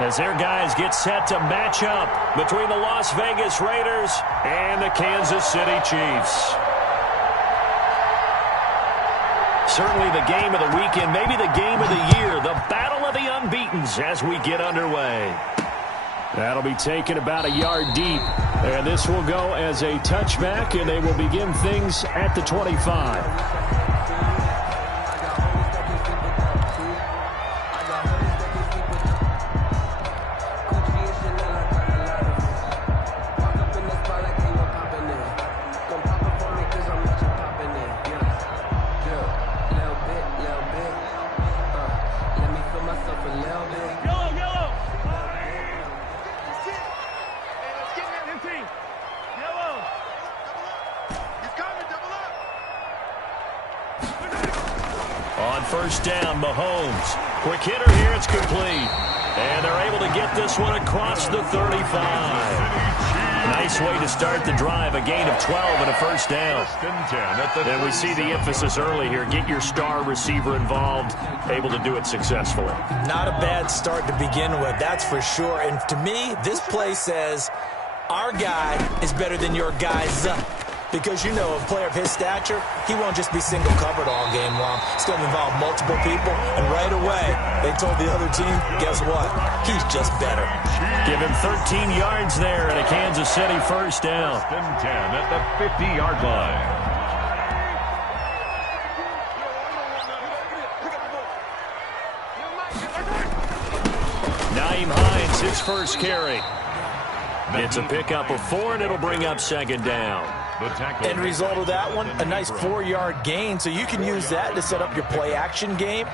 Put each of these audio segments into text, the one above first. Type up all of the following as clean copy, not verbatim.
as their guys get set to match up between the Las Vegas Raiders and the Kansas City Chiefs. Certainly the game of the weekend, maybe the game of the year, the battle of the unbeatens as we get underway. That'll be taken about a yard deep, and this will go as a touchback, and they will begin things at the 25. First down, Mahomes. Quick hitter here, it's complete. And they're able to get this one across the 35. Nice way to start the drive, a gain of 12 and a first down. And we see the emphasis early here. Get your star receiver involved, able to do it successfully. Not a bad start to begin with, that's for sure. And to me, this play says our guy is better than your guy's. Because, you know, a player of his stature, he won't just be single covered all game long. It's going to involve multiple people. And right away, they told the other team, guess what? He's just better. Give him 13 yards there and a Kansas City first down. 10 at the 50-yard line. Nyheim Hines, his first carry. It's a pickup of 4, and it'll bring up second down. End result of that one, a nice 4-yard gain, so you can use that to set up your play-action game,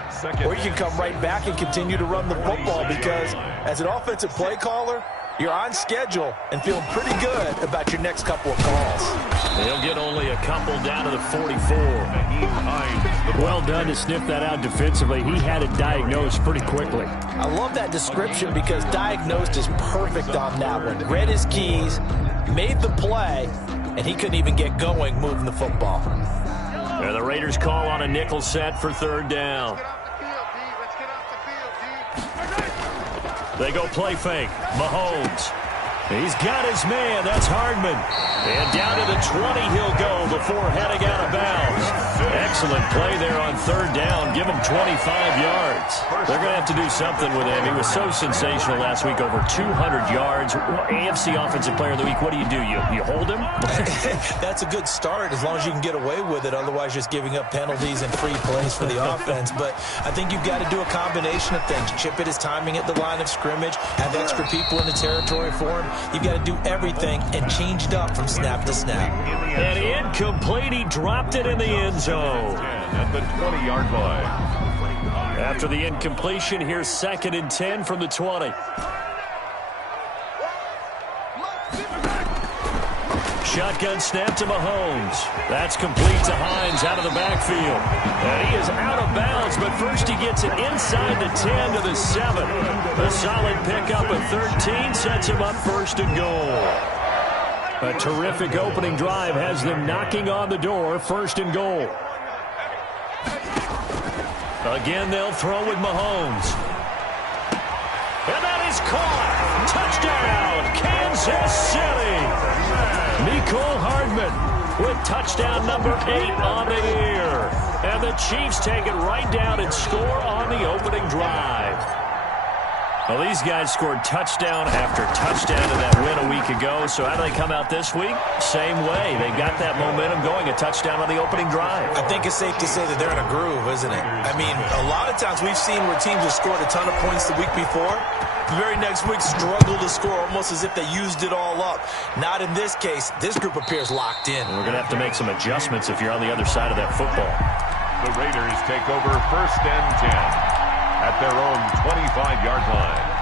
or you can come right back and continue to run the football because as an offensive play caller, you're on schedule and feeling pretty good about your next couple of calls. They'll get only a couple down to the 44. Well done to sniff that out defensively. He had it diagnosed pretty quickly. I love that description because diagnosed is perfect on that one. Read his keys, made the play, and he couldn't even get going moving the football. And the Raiders call on a nickel set for third down. They go play fake. Mahomes. He's got his man. That's Hardman. And down to the 20 he'll go before heading out of bounds. Excellent play there on third down. Give him 25 yards. They're going to have to do something with him. He was so sensational last week, over 200 yards. AFC Offensive Player of the Week, what do? You hold him? That's a good start as long as you can get away with it. Otherwise, just giving up penalties and free plays for the offense. But I think you've got to do a combination of things. Chip it his timing at the line of scrimmage, have extra people in the territory for him. You've got to do everything and change it up from snap to snap. And incomplete. He dropped it in the end zone. At the 20-yard line. After the incompletion, here's 2nd and 10 from the 20. Shotgun snap to Mahomes. That's complete to Hines out of the backfield. And he is out of bounds, but first he gets it inside the 10 to the 7. A solid pickup of 13 sets him up first and goal. A terrific opening drive has them knocking on the door, first and goal. Again, they'll throw with Mahomes. And that is caught. Touchdown, Kansas City. Mecole Hardman with touchdown number 8 on the year. And the Chiefs take it right down and score on the opening drive. Well, these guys scored touchdown after touchdown in that win a week ago. So how do they come out this week? Same way. They got that momentum going, a touchdown on the opening drive. I think it's safe to say that they're in a groove, isn't it? I mean, a lot of times we've seen where teams have scored a ton of points the week before. The very next week struggle to score almost as if they used it all up. Not in this case. This group appears locked in. And we're going to have to make some adjustments if you're on the other side of that football. The Raiders take over 1st and 10 at their own 25-yard line.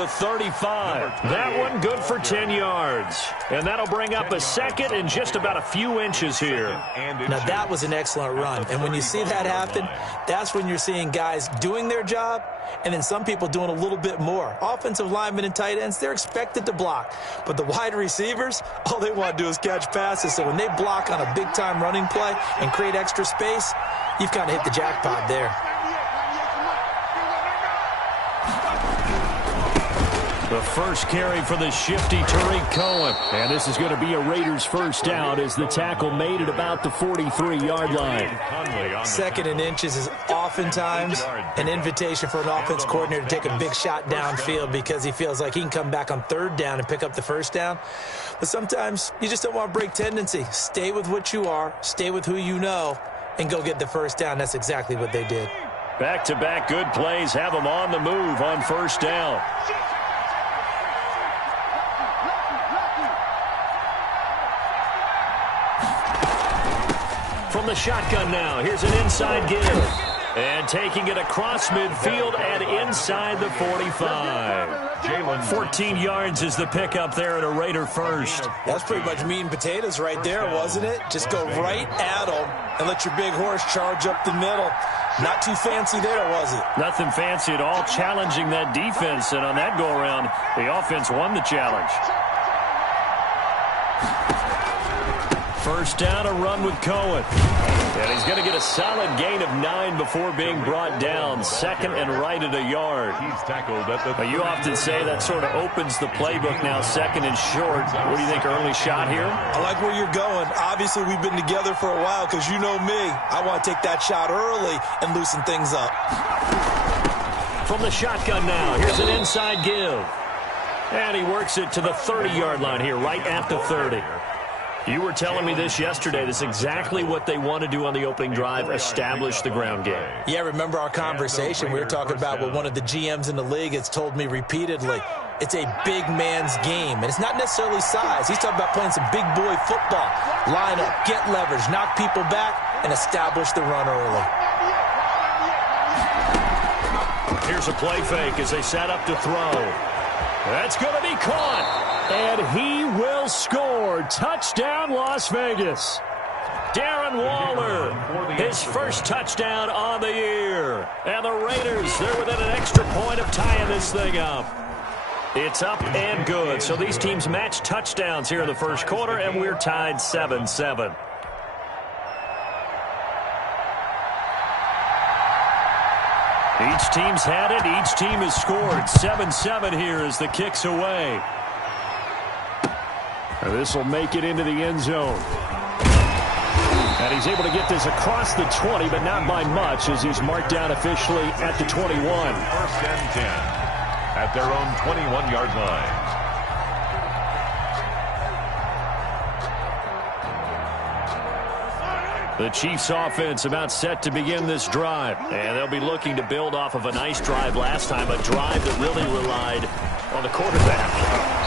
the 35. That one good for 10 yards. And that'll bring up a second and just about a few inches here. Now, that was an excellent run. And when you see that happen, that's when you're seeing guys doing their job and then some people doing a little bit more. Offensive linemen and tight ends, they're expected to block. But the wide receivers, all they want to do is catch passes. So when they block on a big-time running play and create extra space, you've kind of hit the jackpot there. The first carry for the shifty Tariq Cohen. And this is going to be a Raiders first down as the tackle made it about the 43-yard line. Second and inches is oftentimes an invitation for an offense coordinator to take a big shot downfield because he feels like he can come back on third down and pick up the first down. But sometimes you just don't want to break tendency. Stay with what you are, stay with who you know, and go get the first down. That's exactly what they did. Back-to-back good plays have them on the move on first down. From the shotgun now, here's an inside give. And taking it across midfield and inside the 45. 14 yards is the pickup there at a Raider first. That's pretty much meat and potatoes right there, wasn't it? Just go right at them and let your big horse charge up the middle. Not too fancy there, was it? Nothing fancy at all, challenging that defense. And on that go-around, the offense won the challenge. First down, a run with Cohen. And he's going to get a solid gain of 9 before being brought down. Second and right at a yard. He's tackled at the... But you often say that sort of opens the playbook now, second and short. What do you think, early shot here? I like where you're going. Obviously, we've been together for a while because you know me. I want to take that shot early and loosen things up. From the shotgun now, here's an inside give. And he works it to the 30-yard line here, right at the 30. You were telling me this yesterday. This is exactly what they want to do on the opening drive, establish the ground game. Yeah, remember our conversation? We were talking about what one of the GMs in the league has told me repeatedly. It's a big man's game, and it's not necessarily size. He's talking about playing some big boy football. Line up, get leverage, knock people back, and establish the run early. Here's a play fake as they set up to throw. That's going to be caught. And he will score. Touchdown, Las Vegas. Darren Waller, his first touchdown on the year. And the Raiders, they're within an extra point of tying this thing up. It's up and good. So these teams match touchdowns here in the first quarter, and we're tied 7-7. Each team's had it. Each team has scored. 7-7 here as the kick's away. This will make it into the end zone. And he's able to get this across the 20, but not by much as he's marked down officially at the 21. First and 10 at their own 21-yard line. The Chiefs offense about set to begin this drive. And they'll be looking to build off of a nice drive last time, a drive that really relied on the quarterback.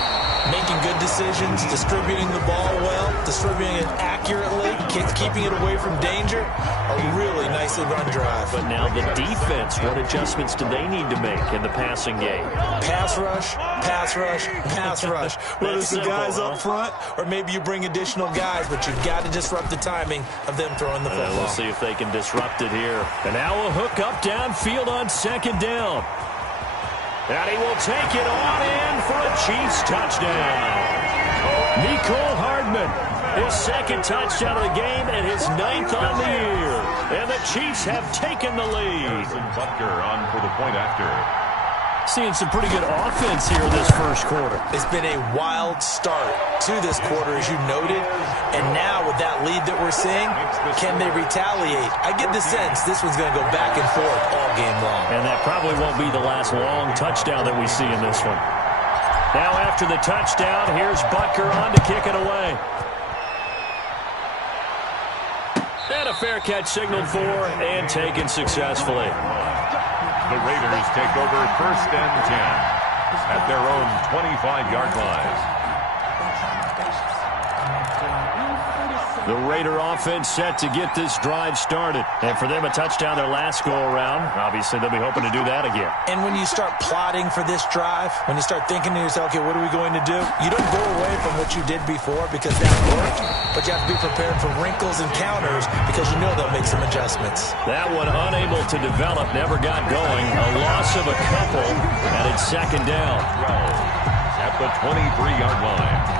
Making good decisions, distributing the ball well, distributing it accurately, keeping it away from danger. A really nicely run drive. But now the defense, what adjustments do they need to make in the passing game? Pass rush, pass rush, pass rush. Whether it's the guys up front or maybe you bring additional guys, but you've got to disrupt the timing of them throwing the football. We'll see if they can disrupt it here. And now a hook up downfield on second down. And he will take it on in for a Chiefs touchdown. Mecole Hardman, his second touchdown of the game and his 9th on the year. And the Chiefs have taken the lead. Butker on for the point after. Seeing some pretty good offense here in this first quarter. It's been a wild start to this quarter, as you noted. And now with that lead that we're seeing, can they retaliate? I get the sense this one's going to go back and forth all game long. And that probably won't be the last long touchdown that we see in this one. Now after the touchdown, here's Butker on to kick it away. And a fair catch signaled for and taken successfully. The Raiders take over first and 10 at their own 25-yard line. The Raider offense set to get this drive started. And for them, a touchdown their last go-around. Obviously, they'll be hoping to do that again. And when you start plotting for this drive, when you start thinking to yourself, okay, what are we going to do? You don't go away from what you did before because that worked, but you have to be prepared for wrinkles and counters because you know they'll make some adjustments. That one unable to develop, never got going. A loss of a couple, and it's second down. At the 23-yard line.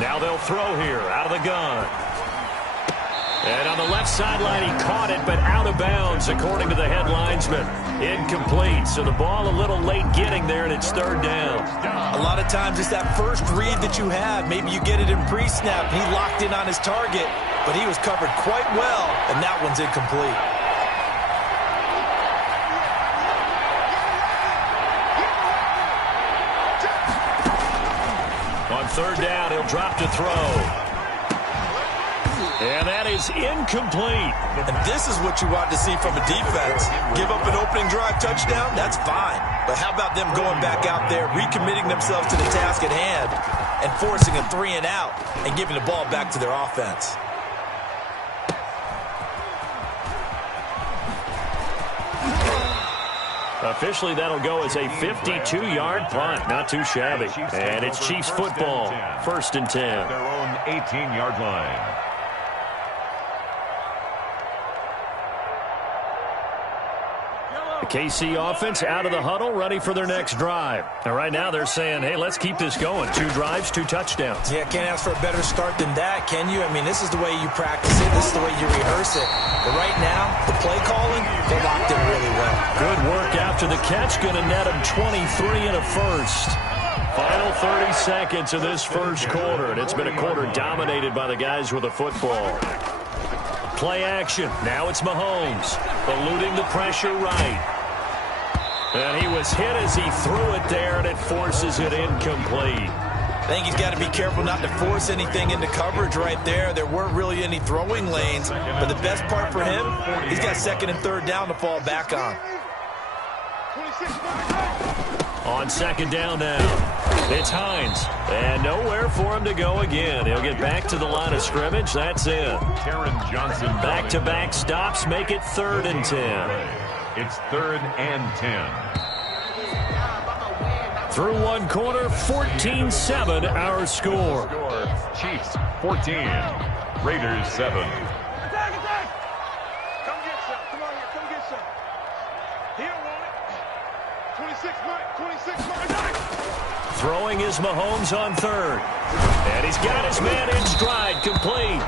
Now they'll throw here, out of the gun. And on the left sideline, he caught it, but out of bounds, according to the head linesman. Incomplete, so the ball a little late getting there, and it's third down. A lot of times it's that first read that you have. Maybe you get it in pre-snap, and he locked in on his target, but he was covered quite well, and that one's incomplete. On third down, he'll drop to throw. And that is incomplete. And this is what you want to see from a defense. Give up an opening drive touchdown, that's fine. But how about them going back out there, recommitting themselves to the task at hand, and forcing a 3-and-out and giving the ball back to their offense? Officially, that'll go as a 52-yard punt. Not too shabby. And it's Chiefs football. First and 10. Their own 18-yard line. The KC offense out of the huddle, ready for their next drive. And right now they're saying, hey, let's keep this going. 2 drives, 2 touchdowns. Yeah, can't ask for a better start than that, can you? I mean, this is the way you practice it. This is the way you rehearse it. But right now, the play calling, they're locked in really well. Good work after the catch. Going to net them 23 and a first. Final 30 seconds of this first quarter, and it's been a quarter dominated by the guys with the football. Play action. Now it's Mahomes. Eluding the pressure right. And he was hit as he threw it there, and it forces it incomplete. I think he's got to be careful not to force anything into coverage right there. There weren't really any throwing lanes, but the best part for him, he's got second and third down to fall back on. On second down now, it's Hines. And nowhere for him to go again. He'll get back to the line of scrimmage. That's it. Taron Johnson. Back-to-back stops make it 3rd and 10. It's 3rd and 10. Through one quarter, 14-7 our score. Chiefs 14, Raiders 7. Come get some. Come on here. Come get some. He don't want it. 26 Mike. 26 Mike. Throwing is Mahomes on third. And he's got his man in stride, complete.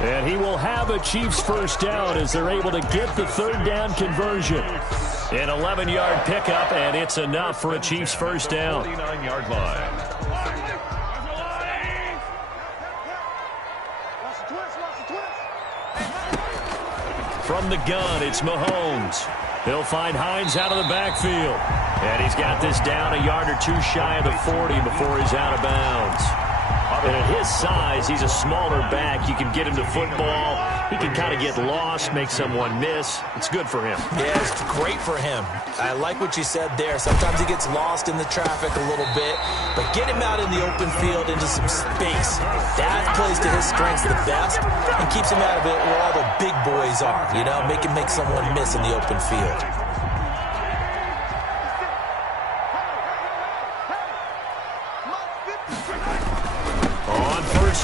And he will have a Chiefs first down as they're able to get the third down conversion. An 11-yard pickup, and it's enough for a Chiefs first down. 49-yard line. From the gun, it's Mahomes. He'll find Hines out of the backfield. And he's got this down a yard or two shy of the 40 before he's out of bounds. And at his size, he's a smaller back. You can get him to football. He can kind of get lost, make someone miss. It's good for him. Yeah, it's great for him. I like what you said there. Sometimes he gets lost in the traffic a little bit, but get him out in the open field into some space. That plays to his strengths the best and keeps him out of it where all the big boys are, you know, make someone miss in the open field.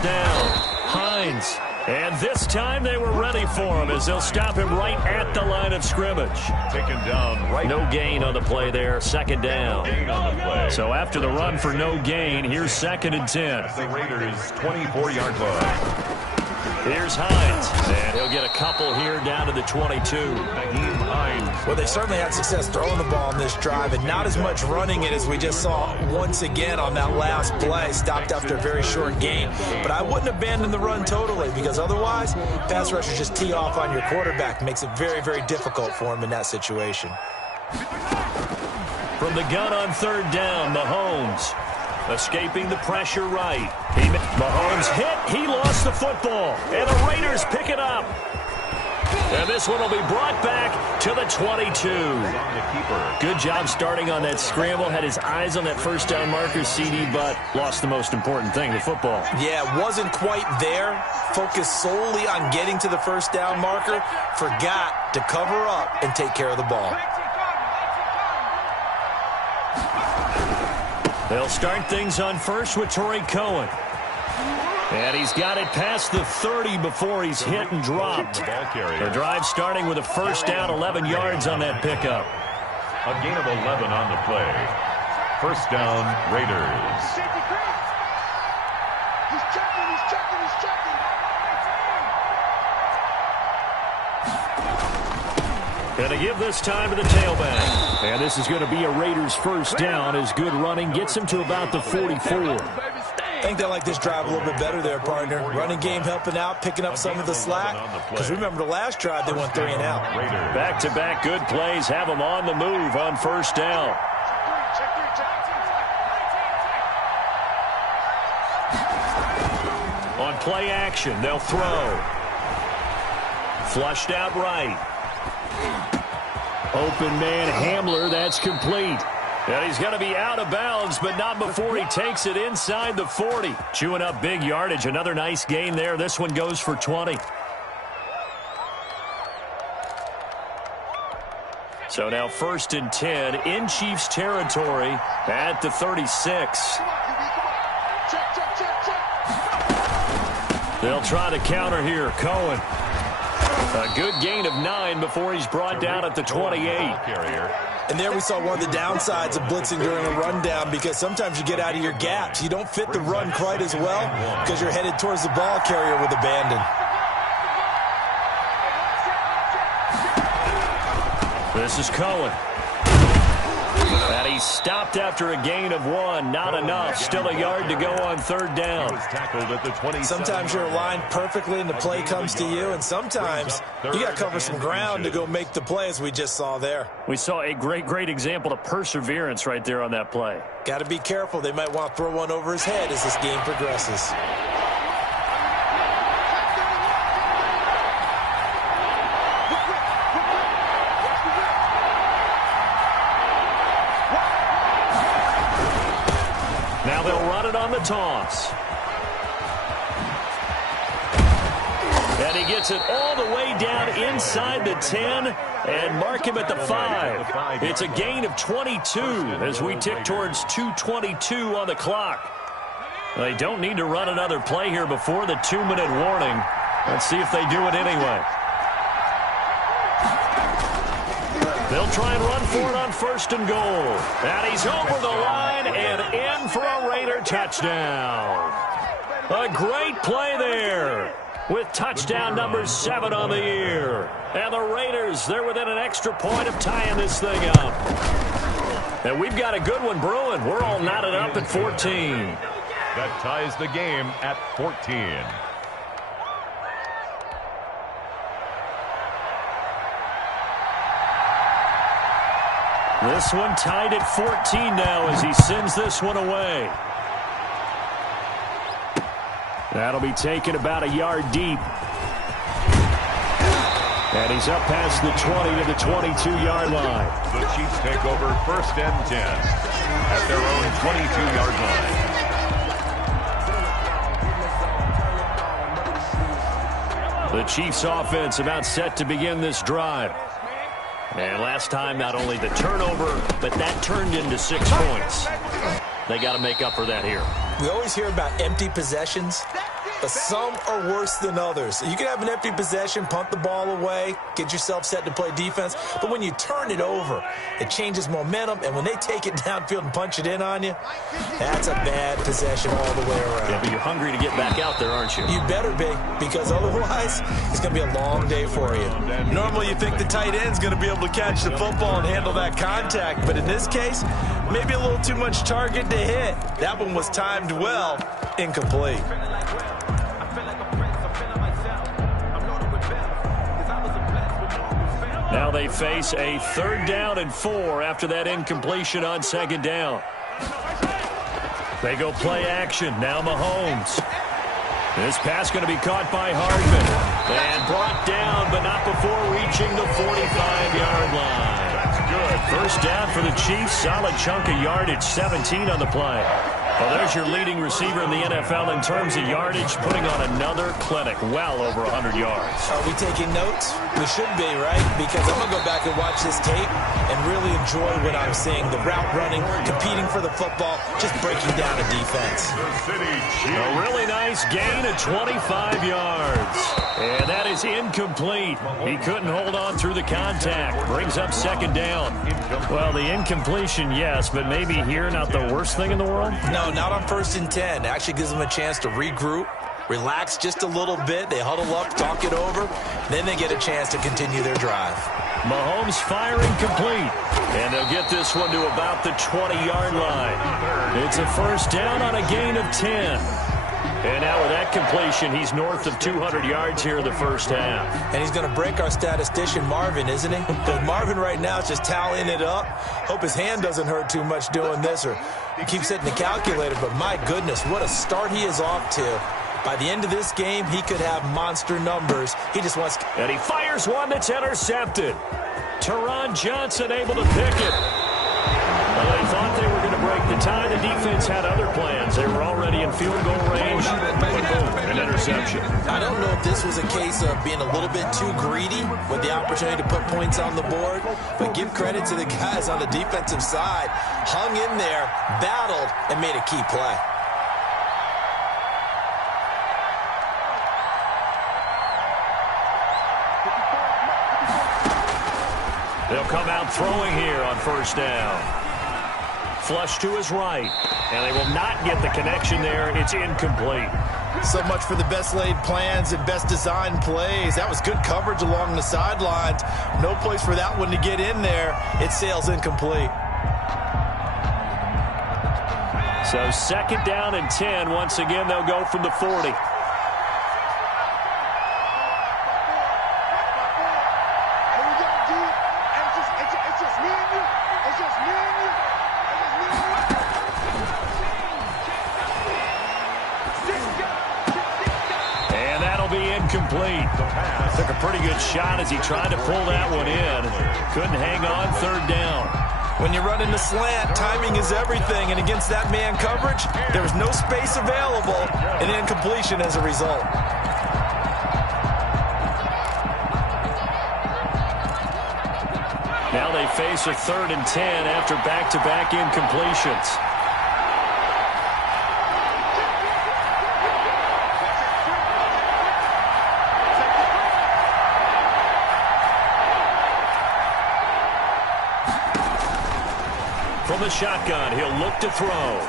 Down, Hines. And this time they were ready for him as they'll stop him right at the line of scrimmage. Taken down right. No gain on the play there, second down. Gain on the play. So after the run for no gain, here's 2nd and 10. The Raiders 24-yard line. Here's Hines, and he'll get a couple here down to the 22. Nyheim Hines. Well, they certainly had success throwing the ball in this drive and not as much running it as we just saw once again on that last play. Stopped after a very short gain. But I wouldn't abandon the run totally because otherwise, pass rushers just tee off on your quarterback. Makes it very, very difficult for him in that situation. From the gun on third down, Mahomes escaping the pressure right. Mahomes hit. He lost the football. And the Raiders pick it up. And this one will be brought back to the 22. Good job starting on that scramble. Had his eyes on that first down marker, CD, but lost the most important thing, the football. Yeah, wasn't quite there. Focused solely on getting to the first down marker. Forgot to cover up and take care of the ball. They'll start things on first with Torrey Cohen. And he's got it past the 30 before he's hit and dropped. The drive starting with a first down, 11 yards on that pickup. A gain of 11 on the play. First down, Raiders. He's checking, he's checking, he's checking. And to give this time to the tailback. And this is going to be a Raiders first down as good running gets him to about the 44. I think they like this drive a little bit better there, partner. Running game helping out, picking up some of the slack. Because remember the last drive, they went 3 and out. Back-to-back good plays have them on the move on first down. On play action, they'll throw. Flushed out right. Open man Hamler, that's complete. And he's going to be out of bounds, but not before he takes it inside the 40. Chewing up big yardage. Another nice gain there. This one goes for 20. So now 1st and 10 in Chiefs territory at the 36. They'll try to counter here. Cohen. A good gain of 9 before he's brought down at the 28. And there we saw one of the downsides of blitzing during a rundown, because sometimes you get out of your gaps. You don't fit the run quite as well because you're headed towards the ball carrier with abandon. This is Cohen. And he stopped after a gain of 1. Not enough. Still a yard to go on third down. Sometimes you're aligned perfectly and the play comes to you, and sometimes you got to cover some ground to go make the play, as we just saw there. We saw a great example of perseverance right there on that play. Got to be careful. They might want to throw one over his head as this game progresses. Now they'll run it on the toss. And he gets it all the way down inside the 10 and mark him at the 5. It's a gain of 22 as we tick towards 2:22 on the clock. They don't need to run another play here before the 2-minute warning. Let's see if they do it anyway. They'll try and run for it on 1st and goal. And he's over the line and in for a Raider touchdown. A great play there with touchdown number 7 on the year. And the Raiders, they're within an extra point of tying this thing up. And we've got a good one brewing. We're all knotted up at 14. That ties the game at 14. This one tied at 14 now as he sends this one away. That'll be taken about a yard deep. And he's up past the 20 to the 22-yard line. The Chiefs take over 1st and 10 at their own 22-yard line. The Chiefs offense about set to begin this drive. And last time, not only the turnover, but that turned into 6 points. They got to make up for that here. We always hear about empty possessions, but some are worse than others. You can have an empty possession, punt the ball away, get yourself set to play defense, but when you turn it over, it changes momentum, and when they take it downfield and punch it in on you, that's a bad possession all the way around. Yeah, but you're hungry to get back out there, aren't you? You better be, because otherwise, it's going to be a long day for you. Normally, you think the tight end's going to be able to catch the football and handle that contact, but in this case, maybe a little too much target to hit. That one was timed well, incomplete. Now they face a 3rd down and 4 after that incompletion on 2nd down. They go play action. Now Mahomes. This pass going to be caught by Hardman. And brought down, but not before reaching the 45-yard line. That's good. First down for the Chiefs. Solid chunk of yardage. 17 on the play. Well, there's your leading receiver in the NFL in terms of yardage, putting on another clinic, well over 100 yards. Are we taking notes? We should be, right? Because I'm going to go back and watch this tape and really enjoy what I'm seeing. The route running, competing for the football, just breaking down a defense. A really nice gain of 25 yards. And that is incomplete. He couldn't hold on through the contact. Brings up 2nd down. Well, the incompletion, yes, but maybe here not the worst thing in the world? No, not on 1st and 10. Actually gives them a chance to regroup, relax just a little bit. They huddle up, talk it over. Then they get a chance to continue their drive. Mahomes firing complete. And they'll get this one to about the 20-yard line. It's a 1st down on a gain of 10. And now with that completion, he's north of 200 yards here in the 1st half. And he's going to break our statistician, Marvin, isn't he? Because Marvin right now is just tallying it up. Hope his hand doesn't hurt too much doing this, or he keeps hitting the calculator. But my goodness, what a start he is off to. By the end of this game, he could have monster numbers. He just wants... And he fires one that's intercepted. Teron Johnson able to pick it. Well, they thought they were going to break the tie. The defense had other plans. They were already in field goal range. An interception. I don't know if this was a case of being a little bit too greedy with the opportunity to put points on the board, but give credit to the guys on the defensive side. Hung in there, battled, and made a key play. They'll come out throwing here on 1st down. Flush to his right. And they will not get the connection there. It's incomplete. So much for the best laid plans and best designed plays. That was good coverage along the sidelines. No place for that one to get in there. It sails incomplete. So 2nd down and 10. Once again, they'll go from the 40. Complete. Took a pretty good shot as he tried to pull that one in. Couldn't hang on 3rd down. When you run in the slant, timing is everything. And against that man coverage, there was no space available. And incompletion as a result. Now they face a 3rd and 10 after back-to-back incompletions. From the shotgun, he'll look to throw.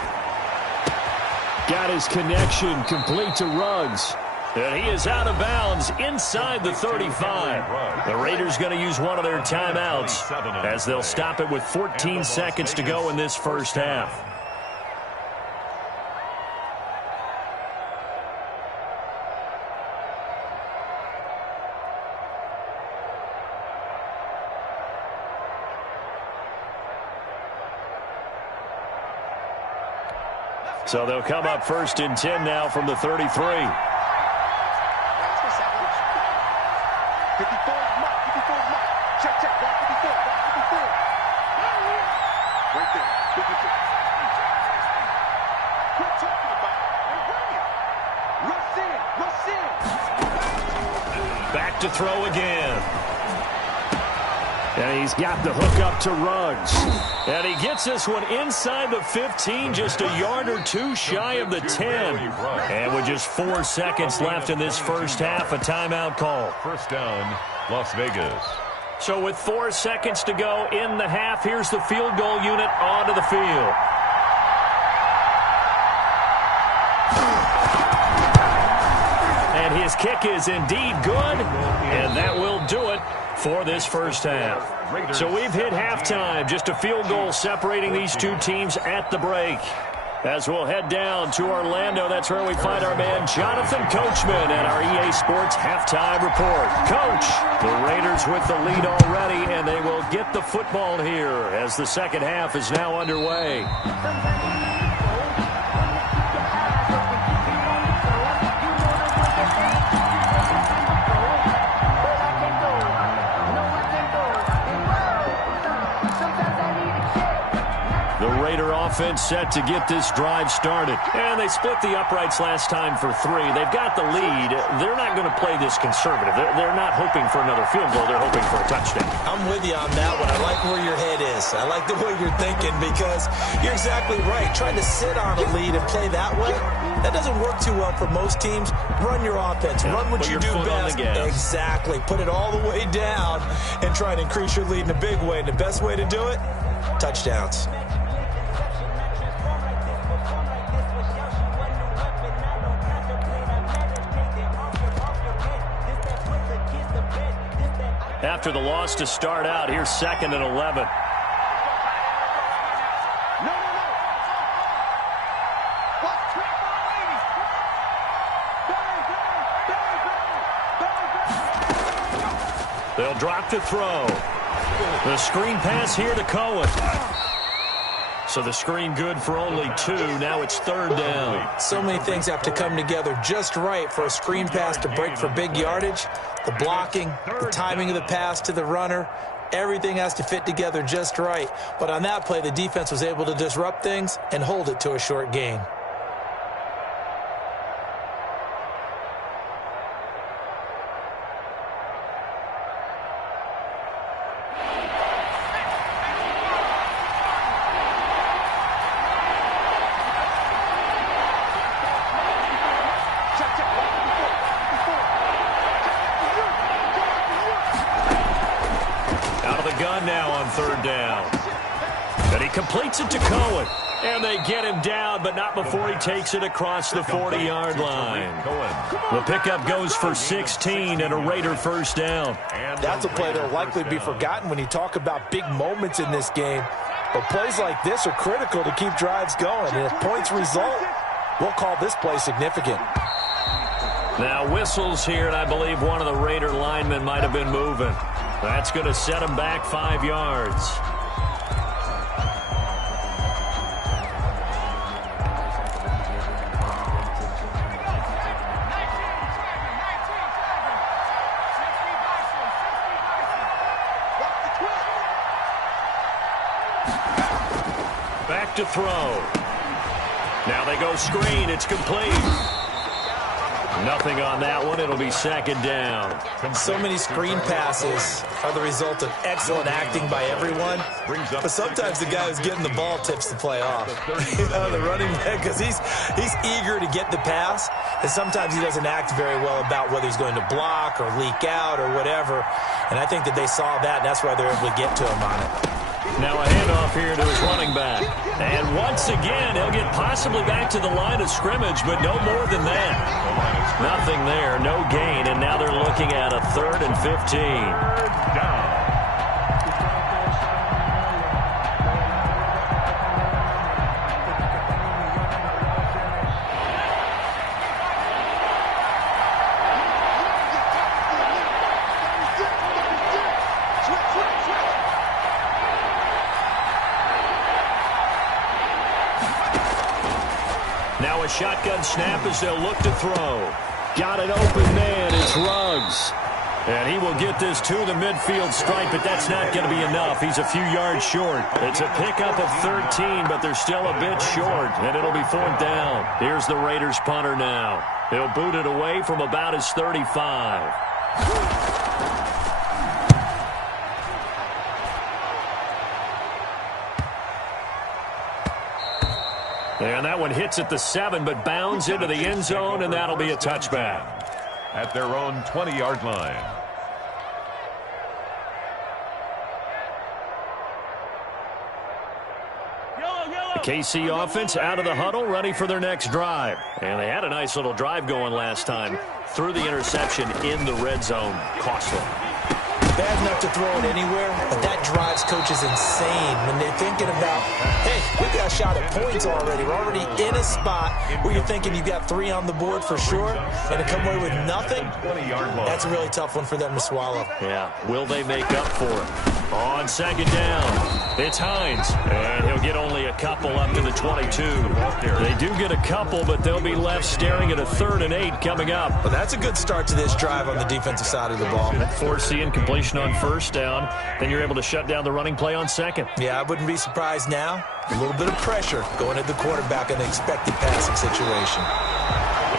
Got his connection complete to Ruggs. And he is out of bounds inside the 35. The Raiders going to use one of their timeouts as they'll stop it with 14 seconds to go in this 1st half. So they'll come up 1st and 10 now from the 33. 54 mark, 54 mark. Check, block 54, block 54. Right there, 54. Quit talking about it. Rush in. Back to throw again. And he's got the hook up to Ruggs. And he gets this one inside the 15, just a yard or two shy of the 10. And with just 4 seconds left in this 1st half, a timeout call. 1st down, Las Vegas. So with 4 seconds to go in the half, here's the field goal unit onto the field. And his kick is indeed good, and that will do it for this 1st half. So we've hit halftime, just a field goal separating these two teams at the break. As we'll head down to Orlando, that's where we find our man Jonathan Coachman at our EA Sports Halftime Report. Coach, the Raiders with the lead already, and they will get the football here as the second half is now underway. Offense set to get this drive started. And they split the uprights last time for 3. They've got the lead. They're not going to play this conservative. They're not hoping for another field goal. They're hoping for a touchdown. I'm with you on that one. I like where your head is. I like the way you're thinking because you're exactly right. Trying to sit on a lead and play that way, that doesn't work too well for most teams. Run your offense. Yeah, run what you do best. Exactly. Put it all the way down and try to increase your lead in a big way. And the best way to do it, touchdowns. After the loss to start out, here's 2nd and 11. They'll drop to throw. The screen pass here to Cohen. So the screen good for only 2. Now it's 3rd down. So many things have to come together just right for a screen pass to break for big yardage. The blocking, the timing of the pass to the runner, everything has to fit together just right. But on that play, the defense was able to disrupt things and hold it to a short gain. Completes it to Cohen. And they get him down, but not before he takes it across the 40-yard line. The pickup goes for 16 and a Raider first down. That's a play that will likely be forgotten when you talk about big moments in this game. But plays like this are critical to keep drives going. And if points result, we'll call this play significant. Now whistles here, and I believe one of the Raider linemen might have been moving. That's going to set him back 5 yards. Back to throw. Now they go screen. It's complete. Nothing on that one. It'll be 2nd down. So many screen passes are the result of excellent acting by everyone. But sometimes the guy who's getting the ball tips the play off. The running back, because he's eager to get the pass. And sometimes he doesn't act very well about whether he's going to block or leak out or whatever. And I think that they saw that, and that's why they're able to get to him on it. Now a handoff here to his running back. And once again, he'll get possibly back to the line of scrimmage, but no more than that. Nothing there, no gain, and now they're looking at a 3rd and 15. Down. Now a shotgun snap as they'll look to throw. Got an open man. It's Ruggs. And he will get this to the midfield stripe, but that's not going to be enough. He's a few yards short. It's a pickup of 13, but they're still a bit short, and it'll be 4th down. Here's the Raiders punter now. He'll boot it away from about his 35. And that one hits at the 7, but bounds into the end zone, and that'll be a touchback. At their own 20-yard line. The KC offense out of the huddle, ready for their next drive. And they had a nice little drive going last time. Threw the interception in the red zone. Cost them. bad enough to throw it anywhere, but that drives coaches insane when they're thinking about, hey, we got a shot at points already. We're already in a spot where you're thinking you got 3 on the board for sure, and to come away with nothing, that's a really tough one for them to swallow. Yeah, will they make up for it? On second down, it's Hines, and he'll get only a couple up to the 22. They do get a couple, but they'll be left staring at a 3rd and 8 coming up. Well, that's a good start to this drive on the defensive side of the ball. Force the incompletion on first down, then you're able to shut down the running play on second. Yeah, I wouldn't be surprised now. A little bit of pressure going at the quarterback in the expected passing situation.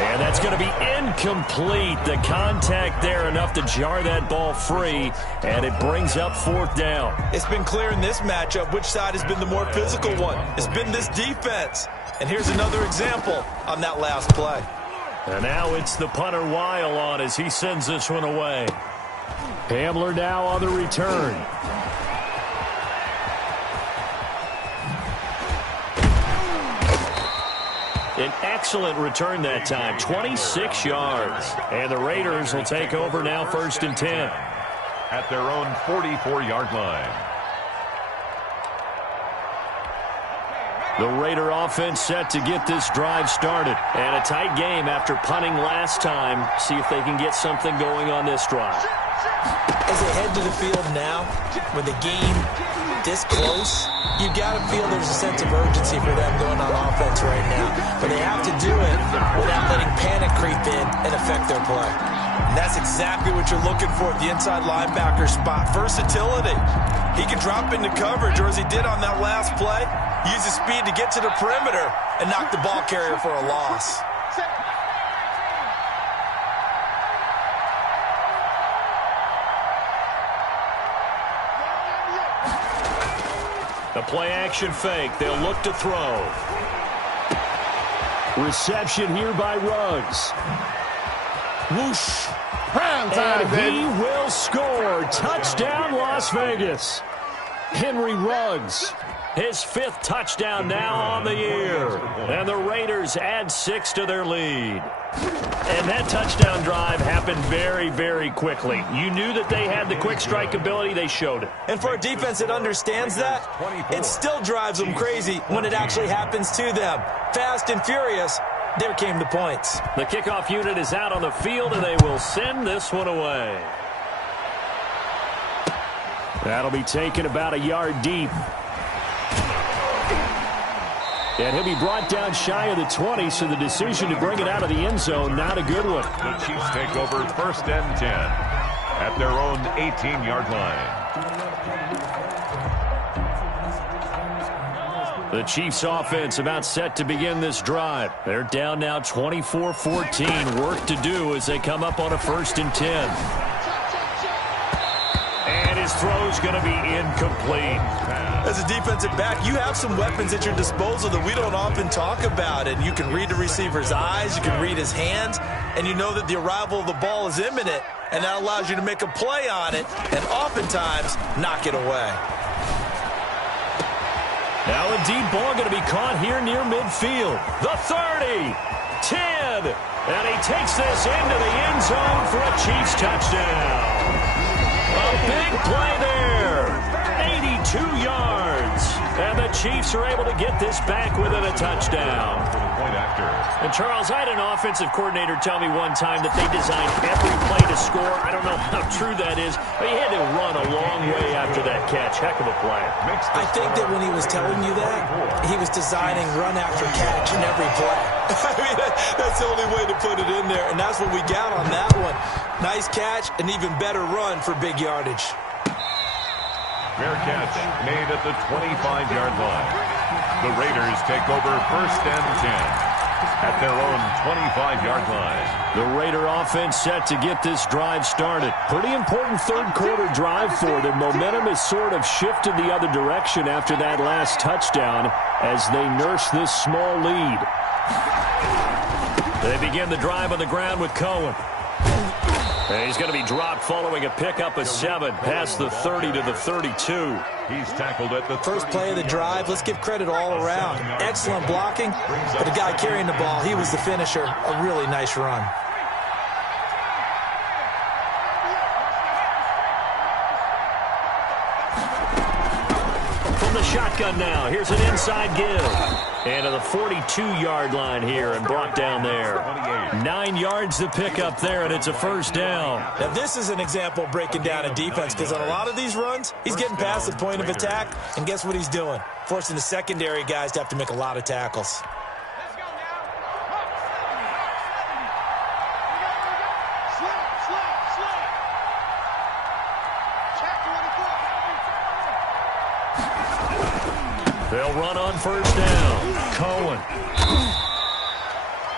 And that's going to be incomplete. The contact there enough to jar that ball free, and it brings up 4th down. It's been clear in this matchup which side has been the more physical one. It's been this defense. And here's another example on that last play. And now it's the punter Weil on as he sends this one away. Hamler now on the return. An excellent return that time, 26 yards. And the Raiders will take over now 1st and 10. At their own 44-yard line. The Raider offense set to get this drive started. And a tight game after punting last time. See if they can get something going on this drive. As they head to the field now, with the game this close, you've got to feel there's a sense of urgency for them going on offense right now. But they have to do it without letting panic creep in and affect their play. And that's exactly what you're looking for at the inside linebacker spot. Versatility. He can drop into coverage, or as he did on that last play, use his speed to get to the perimeter and knock the ball carrier for a loss. The play-action fake. They'll look to throw. Reception here by Ruggs. Whoosh. And he will score. Touchdown, Las Vegas. Henry Ruggs. His 5th touchdown now on the year. And the Raiders add 6 to their lead. And that touchdown drive happened very, very quickly. You knew that they had the quick strike ability. They showed it. And for a defense that understands that, it still drives them crazy when it actually happens to them. Fast and furious, there came the points. The kickoff unit is out on the field, and they will send this one away. That'll be taken about a yard deep. And he'll be brought down shy of the 20, so the decision to bring it out of the end zone, not a good one. The Chiefs take over 1st and 10 at their own 18-yard line. The Chiefs offense about set to begin this drive. They're down now 24-14. Work to do as they come up on a 1st and 10. And his throw's going to be incomplete. As a defensive back, you have some weapons at your disposal that we don't often talk about. And you can read the receiver's eyes, you can read his hands, and you know that the arrival of the ball is imminent. And that allows you to make a play on it and oftentimes knock it away. Now a deep ball going to be caught here near midfield. The 30, 10, and he takes this into the end zone for a Chiefs touchdown. A big play there. 82 yards. And the Chiefs are able to get this back within a touchdown. Point after. And Charles, I had an offensive coordinator tell me one time that they designed every play to score. I don't know how true that is, but he had to run a long way after that catch. Heck of a play. I think that when he was telling you that, he was designing run after catch in every play. I mean, that's the only way to put it in there, and that's what we got on that one. Nice catch, an even better run for big yardage. Fair catch made at the 25-yard line. The Raiders take over 1st and 10 at their own 25-yard line. The Raider offense set to get this drive started. Pretty important third-quarter drive for them. Momentum has sort of shifted the other direction after that last touchdown as they nurse this small lead. They begin the drive on the ground with Cohen. And he's going to be dropped following a pickup of 7 past the 30 to the 32. He's tackled at the first play of the drive. Let's give credit all around. Excellent blocking, but the guy carrying the ball, he was the finisher. A really nice run. From the shotgun now, here's an inside give. And to the 42-yard line here and brought down there. 9 yards to pick up there, and it's a first down. Now, this is an example of breaking down a defense because on a lot of these runs, he's getting past the point of attack, and guess what he's doing? Forcing the secondary guys to have to make a lot of tackles. They'll run on first down. Cohen.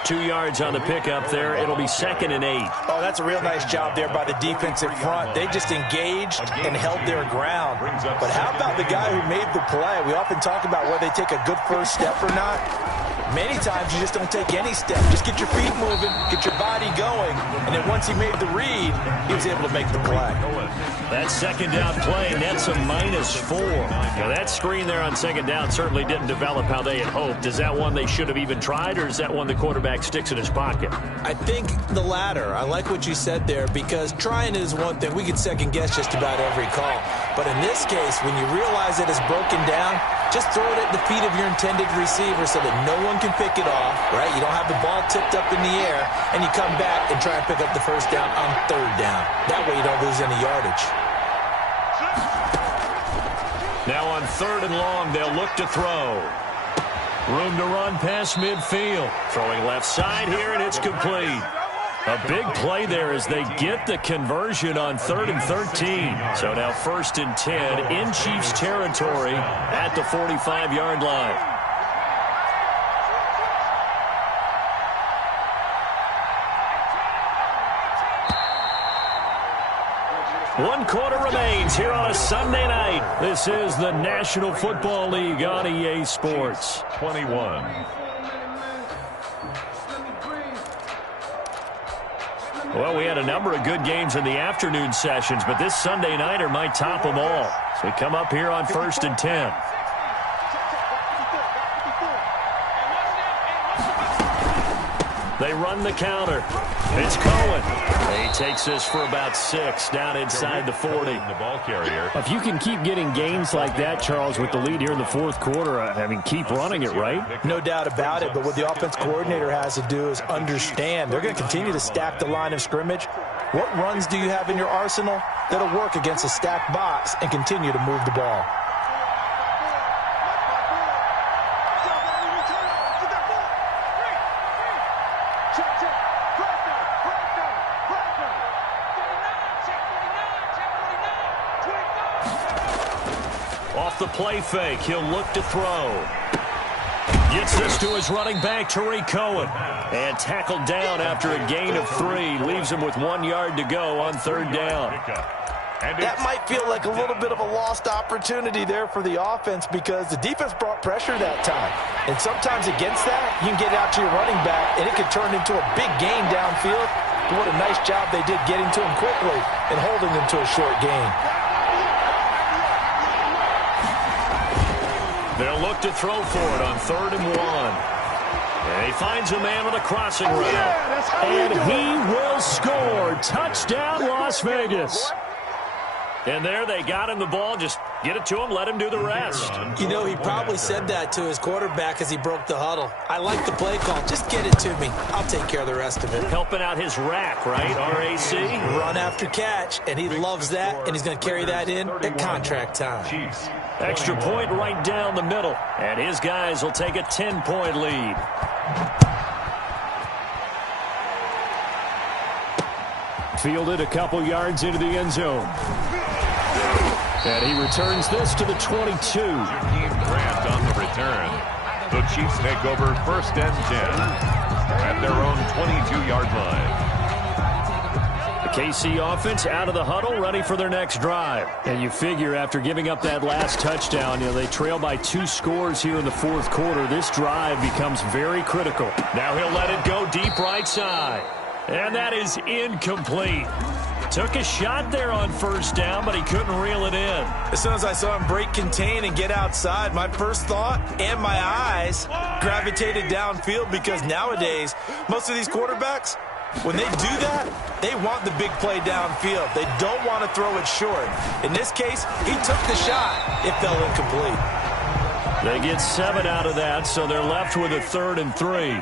2 yards on the pickup there. It'll be 2nd and 8. Oh, that's a real nice job there by the defensive front. They just engaged and held their ground. But how about the guy who made the play? We often talk about whether they take a good first step or not. Many times you just don't take any step. Just get your feet moving, get your body going, and then once he made the read, he was able to make the play. That second down play nets a -4. Now, that screen there on second down certainly didn't develop how they had hoped. Is that one they should have even tried, or is that one the quarterback sticks in his pocket? I think the latter. I like what you said there because trying is one thing. We could second guess just about every call. But in this case, when you realize it is broken down, just throw it at the feet of your intended receiver so that no one can pick it off, right? You don't have the ball tipped up in the air, and you come back and try and pick up the first down on third down. That way you don't lose any yardage. Now on 3rd and long, they'll look to throw. Room to run past midfield. Throwing left side here, and it's complete. A big play there as they get the conversion on 3rd and 13. So now 1st and 10 in Chiefs territory at the 45-yard line. One quarter remains here on a Sunday night. This is the National Football League on EA Sports. 21. Well, we had a number of good games in the afternoon sessions, but this Sunday nighter might top them all. So we come up here on 1st and 10. They run the counter. It's Cohen. He takes this for about 6 down inside the 40. The ball carrier. If you can keep getting gains like that, Charles, with the lead here in the 4th quarter, I mean, keep running it, right? No doubt about it, but what the offense coordinator has to do is understand they're going to continue to stack the line of scrimmage. What runs do you have in your arsenal that'll work against a stacked box and continue to move the ball? Off the play fake, he'll look to throw. Gets this to his running back, Tariq Cohen. And tackled down after a gain of 3. Leaves him with 1 yard to go on 3rd down. That might feel like a little bit of a lost opportunity there for the offense because the defense brought pressure that time. And sometimes against that, you can get out to your running back, and it could turn into a big gain downfield. But what a nice job they did getting to him quickly and holding him to a short gain. They'll look to throw for it on 3rd and 1. And he finds a man on the crossing route. And he will score. Touchdown, Las Vegas. And there they got him the ball. Just get it to him, let him do the rest. You know, he probably said that to his quarterback as he broke the huddle. I like the play call. Just get it to me. I'll take care of the rest of it. Helping out his rack, right? RAC. Run after catch, and he loves that, and he's going to carry that in at contract time. Chiefs. Extra point right down the middle. And his guys will take a 10-point lead. Fielded a couple yards into the end zone. And he returns this to the 22. Jakeem Grant on the return. The Chiefs take over 1st and 10 at their own 22-yard line. The KC offense out of the huddle, ready for their next drive. And you figure after giving up that last touchdown, they trail by 2 scores here in the 4th quarter. This drive becomes very critical. Now he'll let it go deep right side. And that is incomplete. Took a shot there on 1st down, but he couldn't reel it in. As soon as I saw him break contain and get outside, my first thought and my eyes gravitated downfield because nowadays, most of these quarterbacks, when they do that, they want the big play downfield. They don't want to throw it short. In this case, he took the shot. It fell incomplete. They get 7 out of that, so they're left with a 3rd and 3.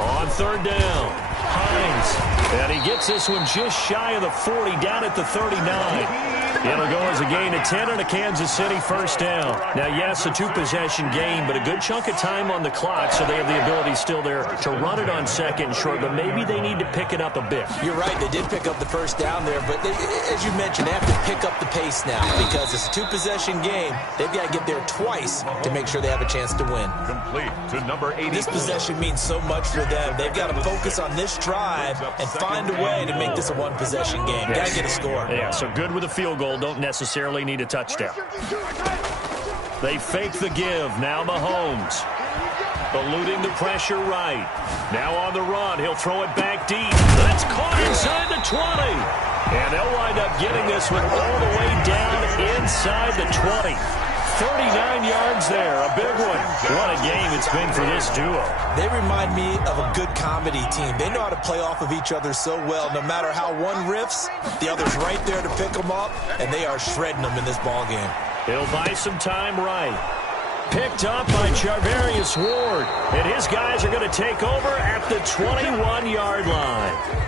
On 3rd down, Hines. And he gets this one just shy of the 40, down at the 39. It'll go as a gain of 10 and a Kansas City first down. Now, yes, a 2-possession game, but a good chunk of time on the clock, so they have the ability still there to run it on 2nd and short, but maybe they need to pick it up a bit. You're right. They did pick up the first down there, but as you mentioned, they have to pick up the pace now because it's a 2-possession game. They've got to get there twice to make sure they have a chance to win. Complete to number 80. This possession means so much for them. They've got to focus on this drive and find a way to make this a 1-possession game. Got to get a score. Yeah, so good with a field goal. Don't necessarily need a touchdown. They fake the give. Now Mahomes. Eluding the pressure right. Now on the run. He'll throw it back deep. That's caught inside the 20. And they'll wind up getting this one all the way down inside the 20. 39 yards there, a big one. What a game it's been for this duo. They remind me of a good comedy team. They know how to play off of each other so well. No matter how one riffs, the other's right there to pick them up, and they are shredding them in this ball game. He'll buy some time right. Picked up by Charvarius Ward. And his guys are going to take over at the 21-yard line.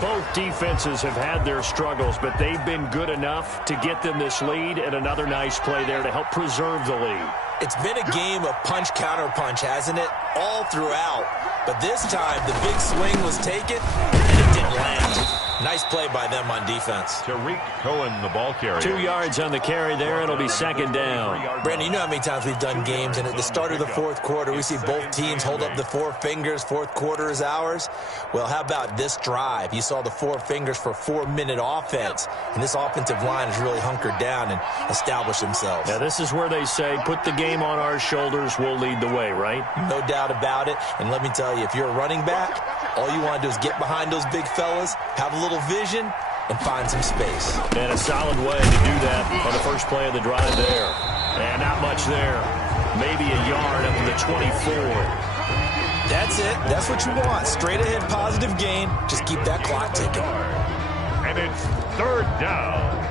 Both defenses have had their struggles, but they've been good enough to get them this lead, and another nice play there to help preserve the lead. It's been a game of punch-counter-punch, hasn't it? All throughout. But this time, the big swing was taken, and it didn't land. Nice play by them on defense. Tariq Cohen, the ball carrier. 2 yards on the carry there. It'll be 2nd down. Brandon, you know how many times we've done games, and at the start of the 4th quarter, we see both teams hold up the 4 fingers, 4th quarter is ours. Well, how about this drive? You saw the 4 fingers for 4-minute offense, and this offensive line has really hunkered down and established themselves. Yeah, this is where they say, put the game on our shoulders, we'll lead the way, right? No doubt about it, and let me tell you, if you're a running back, all you want to do is get behind those big fellas, have a little vision, and find some space. And a solid way to do that on the first play of the drive there. And not much there. Maybe a yard up to the 24. That's it. That's what you want. Straight ahead positive gain. Just keep that clock ticking. And it's 3rd down.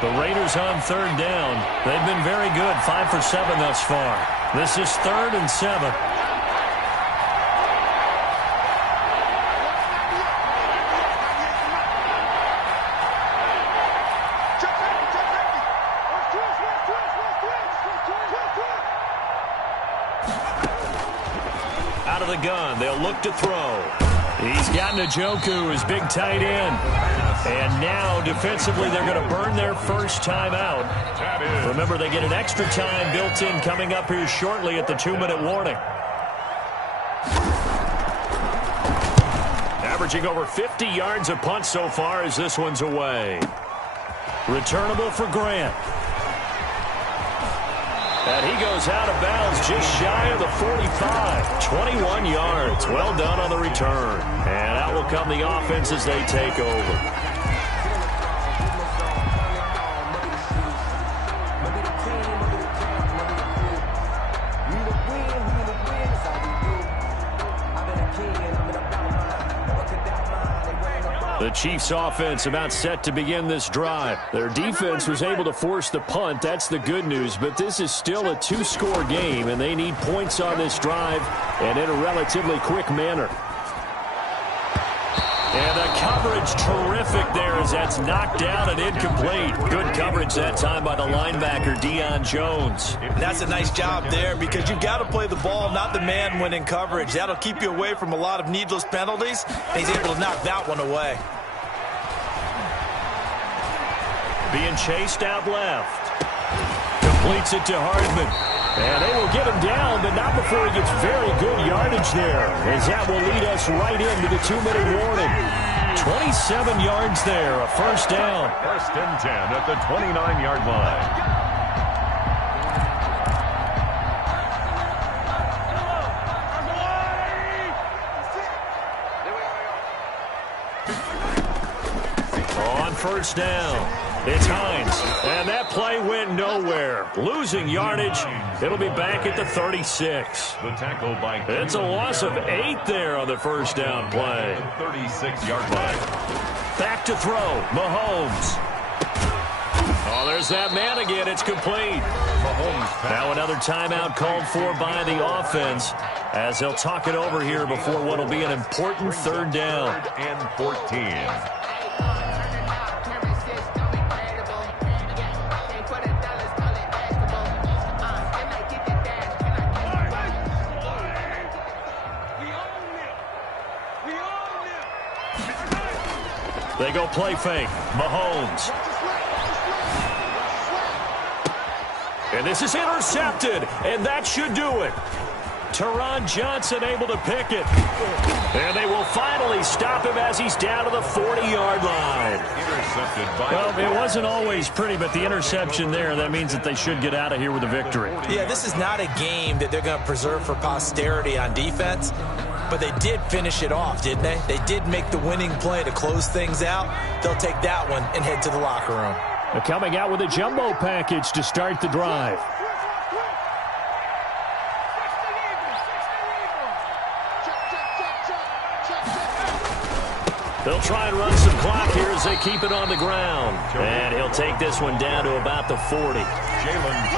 The Raiders on 3rd down. They've been very good, 5 for 7 thus far. This is 3rd and 7. Out of the gun, they'll look to throw. He's got Njoku, his big tight end. And now, defensively, they're going to burn their first time out. Remember, they get an extra time built in coming up here shortly at the 2-minute warning. Averaging over 50 yards a punt so far as this one's away. Returnable for Grant. And he goes out of bounds just shy of the 45. 21 yards. Well done on the return. And out will come the offense as they take over. The Chiefs offense about set to begin this drive. Their defense was able to force the punt. That's the good news. But this is still a 2-score game, and they need points on this drive and in a relatively quick manner. And the coverage terrific there as that's knocked down and incomplete. Good coverage that time by the linebacker, Deion Jones. And that's a nice job there because you've got to play the ball, not the man when in coverage. That'll keep you away from a lot of needless penalties. And he's able to knock that one away. Being chased out left. Completes it to Hardman. And they will get him down, but not before he gets very good yardage there, as that will lead us right into the 2-minute warning. 27 yards there, a first down. 1st and 10 at the 29-yard line. On 1st down. It's Hines, and that play went nowhere. Losing yardage, it'll be back at the 36. The tackle by It's a loss of 8 there on the first down play. 36-yard line. Back to throw, Mahomes. Oh, there's that man again. It's complete. Mahomes. Now another timeout called for by the offense as they'll talk it over here before what will be an important third down. 3rd and 14. They go play fake. Mahomes. And this is intercepted, and that should do it. Teron Johnson able to pick it. And they will finally stop him as he's down to the 40-yard line. Intercepted by well, it wasn't always pretty, but the interception there, that means that they should get out of here with a victory. Yeah, this is not a game that they're going to preserve for posterity on defense. But they did finish it off, didn't they? They did make the winning play to close things out. They'll take that one and head to the locker room. They're coming out with a jumbo package to start the drive. They'll try and run some clock here as they keep it on the ground. And he'll take this one down to about the 40.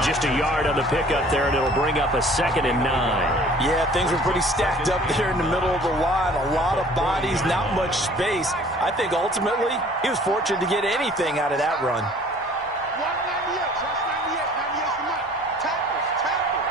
Just a yard on the pickup there, and it'll bring up a 2nd and 9. Yeah, things were pretty stacked up there in the middle of the line. A lot of bodies, not much space. I think ultimately he was fortunate to get anything out of that run. 198, that's 98, 98's the money. Tackles, tackles.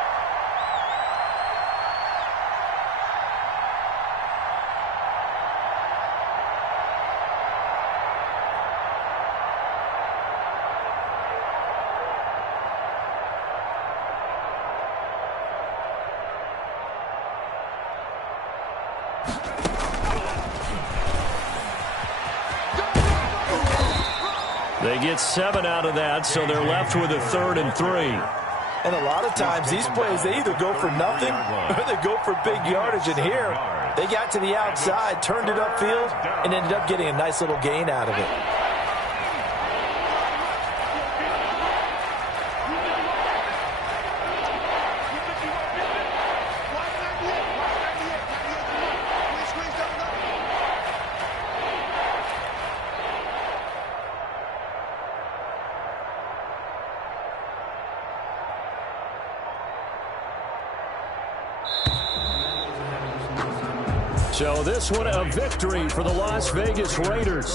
They get 7 out of that, so they're left with a 3rd and 3. And a lot of times these plays, they either go for nothing or they go for big yardage. And here, they got to the outside, turned it upfield, and ended up getting a nice little gain out of it. So this one a victory for the Las Vegas Raiders.